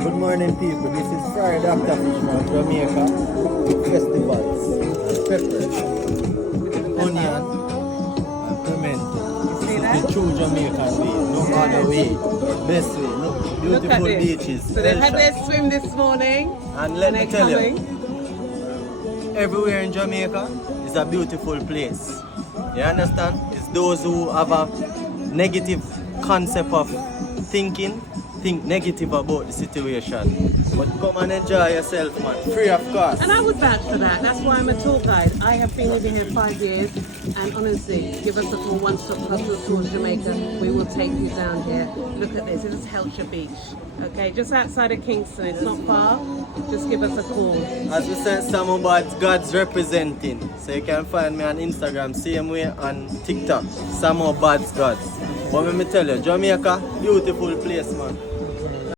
Good morning, people. This is Friday After Fish from Jamaica. Festivals, peppers, onion, and pimento. See The that? true Jamaican way, no other way. Best way. No Look at beautiful this. beaches. So they've had Hellshire. their swim this morning. And let me they're tell coming. you, everywhere in Jamaica is a beautiful place. You understand? It's those who have a negative concept of thinking, think negative about the situation. But come and enjoy yourself, man. Free of cost. And I would vouch for that. That's why I'm a tour guide. I have been living here 5 years, and honestly, give us a call, Onestop Cultural Tours Jamaica. We will take you down here. Look at this. This is Hellshire Beach. Okay, just outside of Kingston. It's not far. Just give us a call. As we said, some about God's representing. So you can find me on Instagram, same way on TikTok. Some more God's Gods. But let me tell you, Jamaica, beautiful place, man.